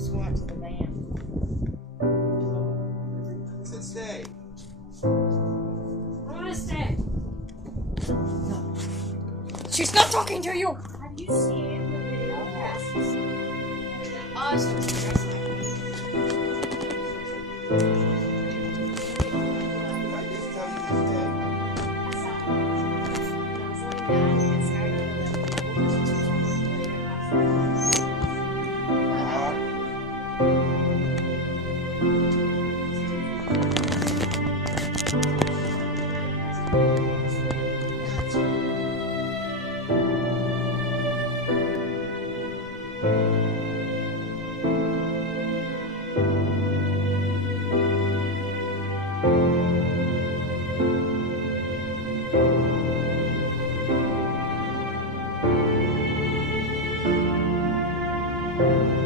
SWAT to the van. I said stay. I want to stay. No. She's not talking to you. Have you seen the video casts? Oh, it's just I just tell you to stay. Thank you.